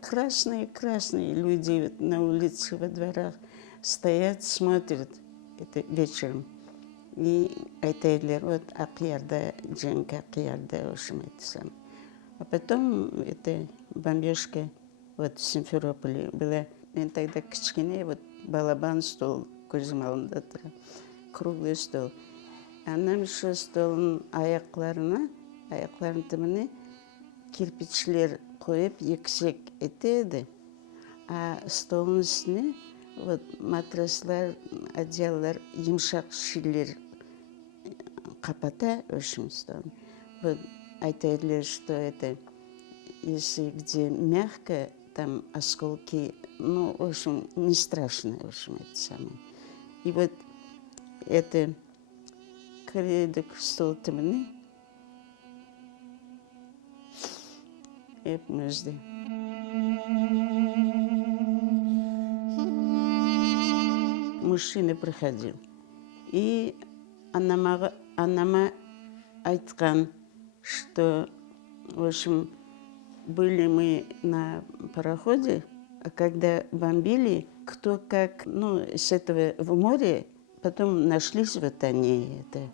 Красные люди вот на улице, во дворах стоят, смотрят это вечером. И айтайлар вот акьярда, дженка акьярда, в общем, это сам. А потом это бомбежка вот в Симферополе была. Я тогда кичкене, вот балабан стол, көзім алдында тұр, круглый стол. Анам şu stolun ayaklarını tümünü kirpiçler koyup yüksek etedi. A stolun üstüne вот матрасlar, одеялlar, yumuşak şeyler kapata общем стол. Вот айтайлар, что это, если где мягко, там осколки, ну, в общем, не страшно, в общем, это самое. И вот это коридор стол темный, hepimizde. Мужчина проходил. И анама айтқан, что, в общем, были мы на пароходе, а когда бомбили, кто как, ну, с этого в море, потом нашлись вот они, это,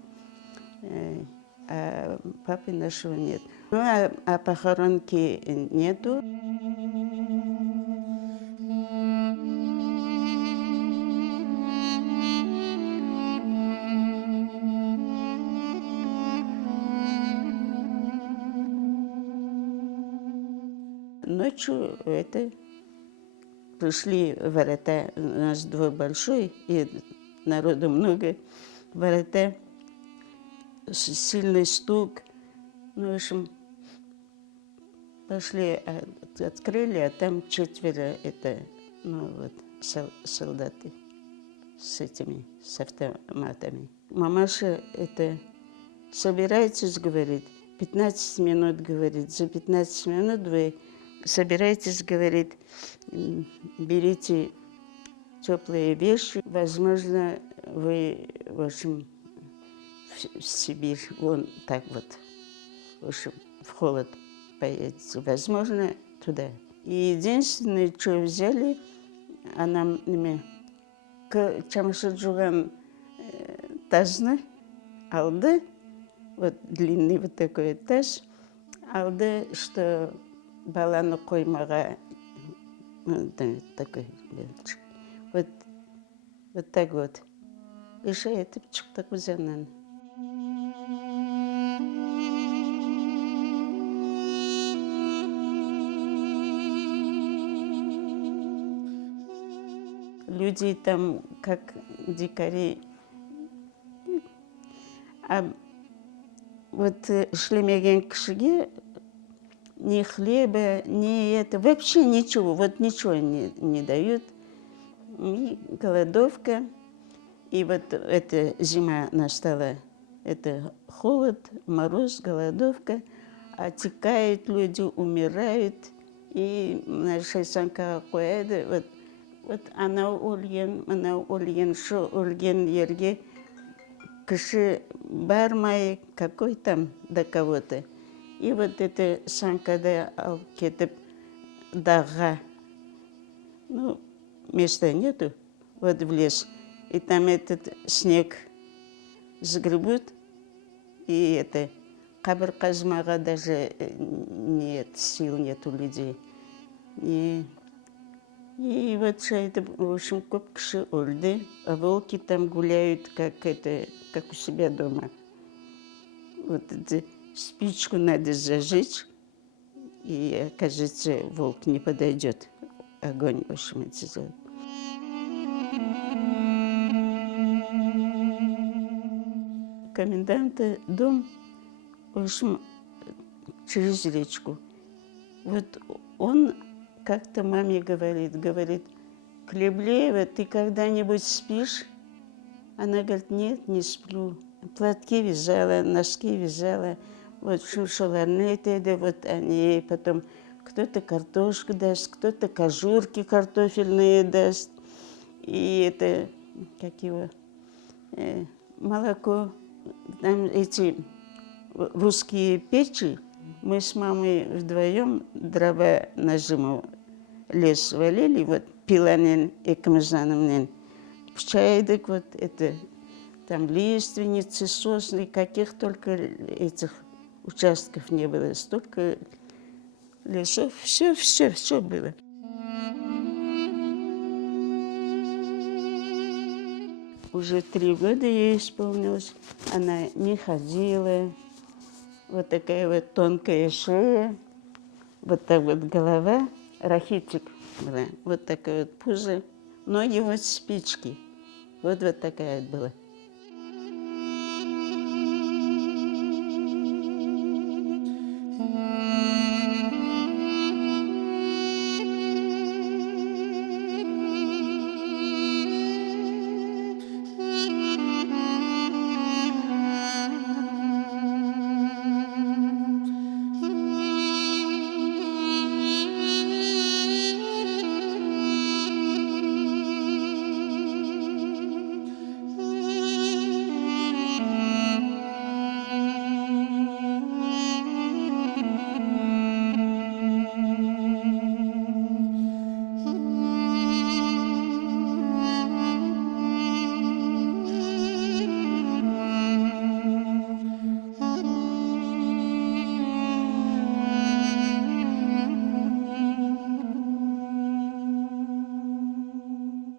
а папы нашего нет. Ну, а похоронки нету. Ночью это пришли ворота, у нас двор большой, и народу много, ворота, сильный стук. Ну, в общем, пошли, открыли, а там 4 это, ну, вот, солдаты с автоматами. Мамаша это, собирайтесь, говорит, 15 минут, говорит, за 15 минут вы собирайтесь, говорит, берите теплые вещи. Возможно, вы, в общем, в Сибирь, вон так вот, в общем, в холод поедете. Возможно, туда. И единственное, что взяли, она мне чамаша джуган тазны алды, вот длинный вот такой таз, алды, что баланы коймаға, такой, вот так вот. Еще это чуктак узянан. Люди там, как дикари, а вот шлемеген кшиге ни хлеба, ни это, вообще ничего, вот ничего не дают. И голодовка, и вот эта зима настала, это холод, мороз, голодовка, отекают люди, умирают, и наша санка коэда, вот она ольген, шо ольген ерге, кыши бармай, какой там до кого-то. И вот эта санкада кетіп дага, ну, места нету, вот в лес. И там этот снег загребут, и это, кабір казмаға даже нет, сил нет у людей. И вот это, в общем, көп кіші өлді, а волки там гуляют, как у себя дома. Вот это, спичку надо зажечь, и, кажется, волк не подойдет. Огонь, в общем, это зовут. Коменданта дом, в общем, через речку. Вот он как-то маме говорит, Клеблеева, ты когда-нибудь спишь? Она говорит, нет, не сплю. Платки вязала, носки вязала, вот шаланы это, вот они, потом кто-то картошку даст, кто-то кожурки картофельные даст, и это, как его, молоко. Там эти русские печи, мы с мамой вдвоем дрова на зиму лес валили, вот пиланин и камзанамнин. Пчайдык, вот это, там лиственницы, сосны, каких только этих участков не было, столько лесов, все было. Уже 3 года ей исполнилось, она не ходила, вот такая вот тонкая шея, вот так вот голова, рахитик была, вот такая вот пузо, ноги вот спички, вот такая вот была.